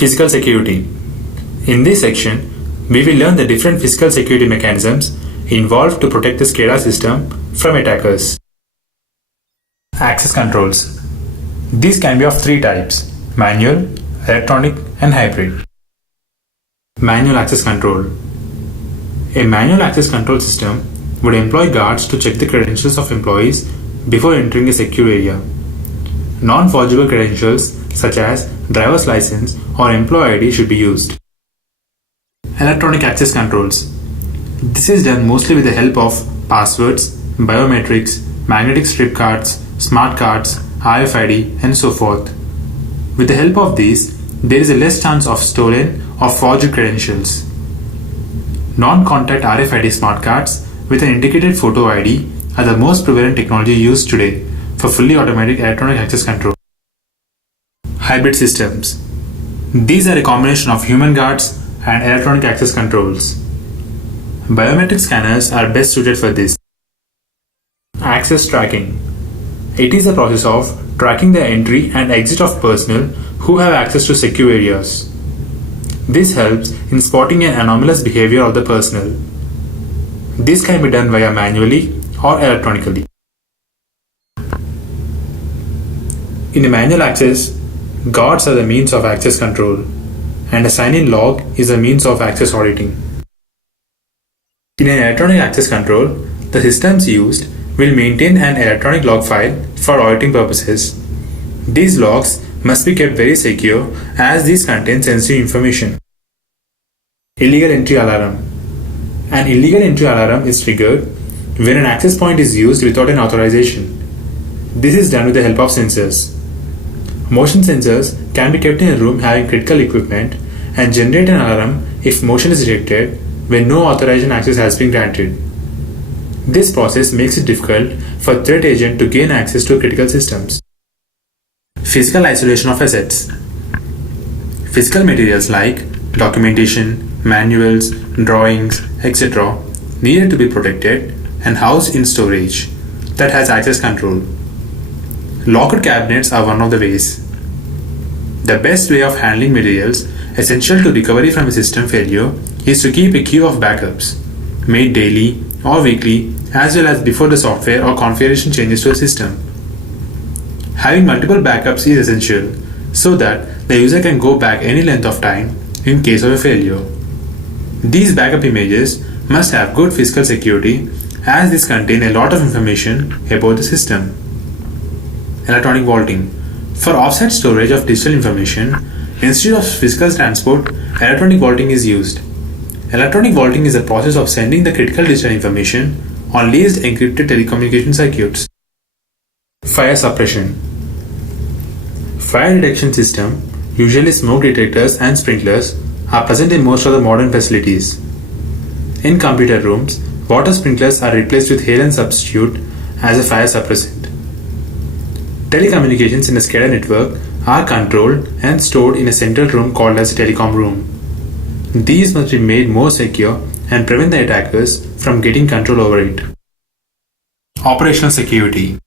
Physical security. In this section, we will learn the different physical security mechanisms involved to protect the SCADA system from attackers. Access controls. These can be of three types: manual, electronic, and hybrid. Manual access control. A manual access control system would employ guards to check the credentials of employees before entering a secure area. Non-forgeable credentials such as driver's license or employee ID should be used. Electronic access controls. This is done mostly with the help of passwords, biometrics, magnetic strip cards, smart cards, RFID, and so forth. With the help of these, there is a less chance of stolen or forged credentials. Non-contact RFID smart cards with an indicated photo ID are the most prevalent technology used today for fully automatic electronic access control. Hybrid systems. These are a combination of human guards and electronic access controls. Biometric scanners are best suited for this. Access tracking. It is the process of tracking the entry and exit of personnel who have access to secure areas. This helps in spotting an anomalous behavior of the personnel. This can be done via manually or electronically. In a manual access, guards are the means of access control, and a sign-in log is a means of access auditing. In an electronic access control, the systems used will maintain an electronic log file for auditing purposes. These logs must be kept very secure as these contain sensitive information. Illegal entry alarm. An illegal entry alarm is triggered when an access point is used without an authorization. This is done with the help of sensors. Motion sensors can be kept in a room having critical equipment and generate an alarm if motion is detected when no authorization access has been granted. This process makes it difficult for threat agent to gain access to critical systems. Physical isolation of assets. Physical materials like documentation, manuals, drawings, etc. needed to be protected and housed in storage that has access control. Locked cabinets are one of the ways. The best way of handling materials essential to recovery from a system failure is to keep a queue of backups, made daily or weekly, as well as before the software or configuration changes to a system. Having multiple backups is essential so that the user can go back any length of time in case of a failure. These backup images must have good physical security as these contain a lot of information about the system. Electronic vaulting. For offsite storage of digital information, instead of physical transport, electronic vaulting is used. Electronic vaulting is the process of sending the critical digital information on leased encrypted telecommunication circuits. Fire suppression. Fire detection system, usually smoke detectors and sprinklers, are present in most of the modern facilities. In computer rooms, water sprinklers are replaced with halon substitute as a fire suppressant. Telecommunications in a SCADA network are controlled and stored in a central room called as a telecom room. These must be made more secure and prevent the attackers from getting control over it. Operational security.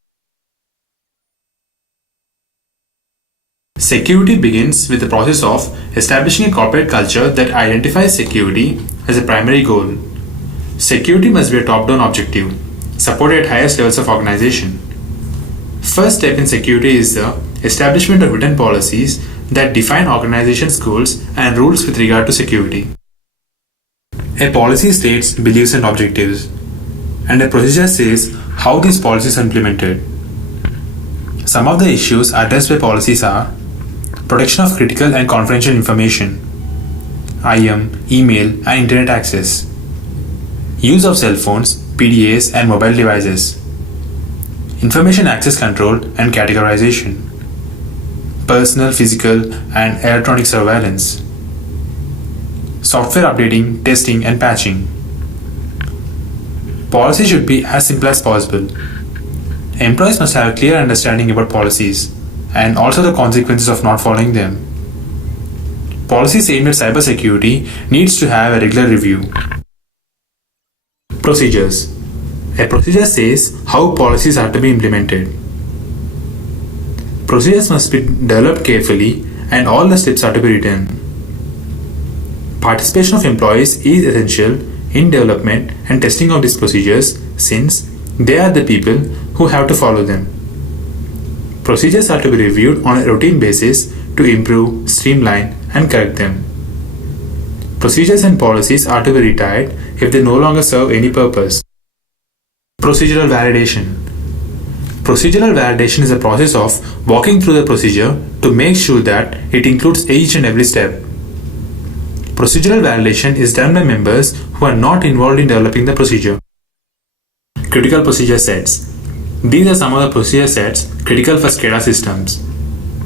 Security begins with the process of establishing a corporate culture that identifies security as a primary goal. Security must be a top-down objective, supported at highest levels of organization. First step in security is the establishment of written policies that define organization's goals and rules with regard to security. A policy states beliefs and objectives, and a procedure says how these policies are implemented. Some of the issues addressed by policies are protection of critical and confidential information, IM, email, and internet access, use of cell phones, PDAs, and mobile devices, information access control and categorization, personal, physical, and electronic surveillance, software updating, testing, and patching. Policy should be as simple as possible. Employees must have a clear understanding about policies and also the consequences of not following them. Policies aimed at cybersecurity needs to have a regular review. Procedures. A procedure says how policies are to be implemented. Procedures must be developed carefully and all the steps are to be written. Participation of employees is essential in development and testing of these procedures since they are the people who have to follow them. Procedures are to be reviewed on a routine basis to improve, streamline, and correct them. Procedures and policies are to be retired if they no longer serve any purpose. Procedural validation. Procedural validation is a process of walking through the procedure to make sure that it includes each and every step. Procedural validation is done by members who are not involved in developing the procedure. Critical procedure sets. These are some of the procedure sets critical for SCADA systems.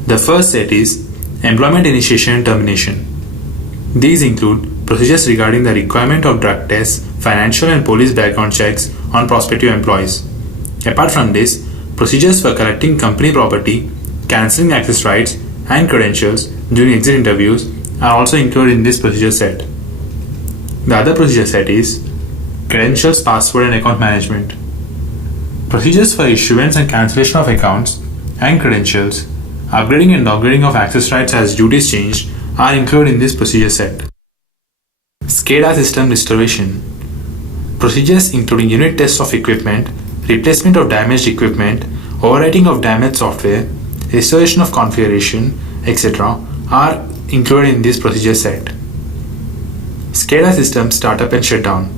The first set is employment initiation and termination. These include procedures regarding the requirement of drug tests, financial and police background checks on prospective employees. Apart from this, procedures for collecting company property, cancelling access rights, and credentials during exit interviews are also included in this procedure set. The other procedure set is credentials, password, and account management. Procedures for issuance and cancellation of accounts and credentials, upgrading and downgrading of access rights as duties change are included in this procedure set. SCADA system restoration. Procedures including unit tests of equipment, replacement of damaged equipment, overwriting of damaged software, restoration of configuration, etc. are included in this procedure set. SCADA system startup and shutdown.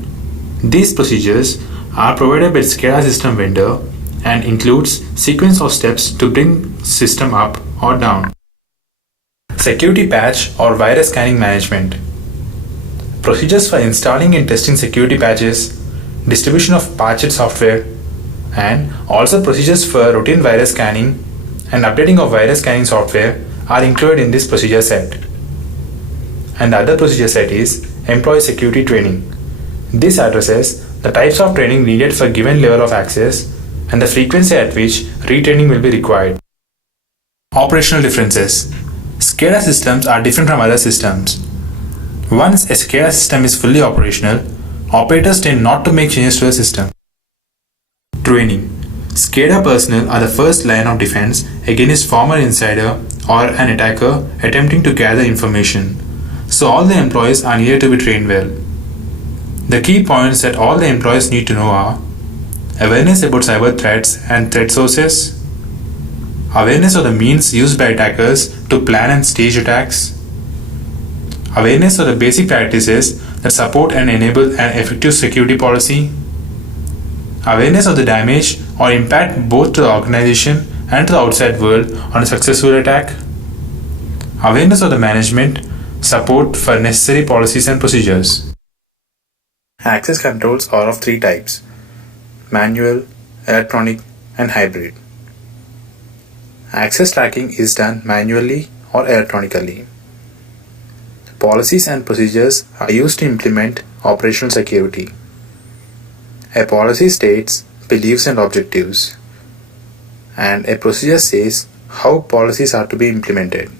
These procedures are provided by the SCADA system vendor and includes sequence of steps to bring system up or down. Security patch or virus scanning management. Procedures for installing and testing security patches, distribution of patched software, and also procedures for routine virus scanning and updating of virus scanning software are included in this procedure set. And the other procedure set is employee security training. This addresses the types of training needed for given level of access and the frequency at which retraining will be required. Operational differences. SCADA systems are different from other systems. Once a SCADA system is fully operational, operators tend not to make changes to the system. Training. SCADA personnel are the first line of defense against former insider or an attacker attempting to gather information, so all the employees are needed to be trained well. The key points that all the employees need to know are awareness about cyber threats and threat sources, awareness of the means used by attackers to plan and stage attacks, awareness of the basic practices that support and enable an effective security policy, awareness of the damage or impact both to the organization and to the outside world on a successful attack, awareness of the management, support for necessary policies and procedures. Access controls are of three types: manual, electronic, and hybrid. Access tracking is done manually or electronically. Policies and procedures are used to implement operational security. A policy states beliefs and objectives, and a procedure says how policies are to be implemented.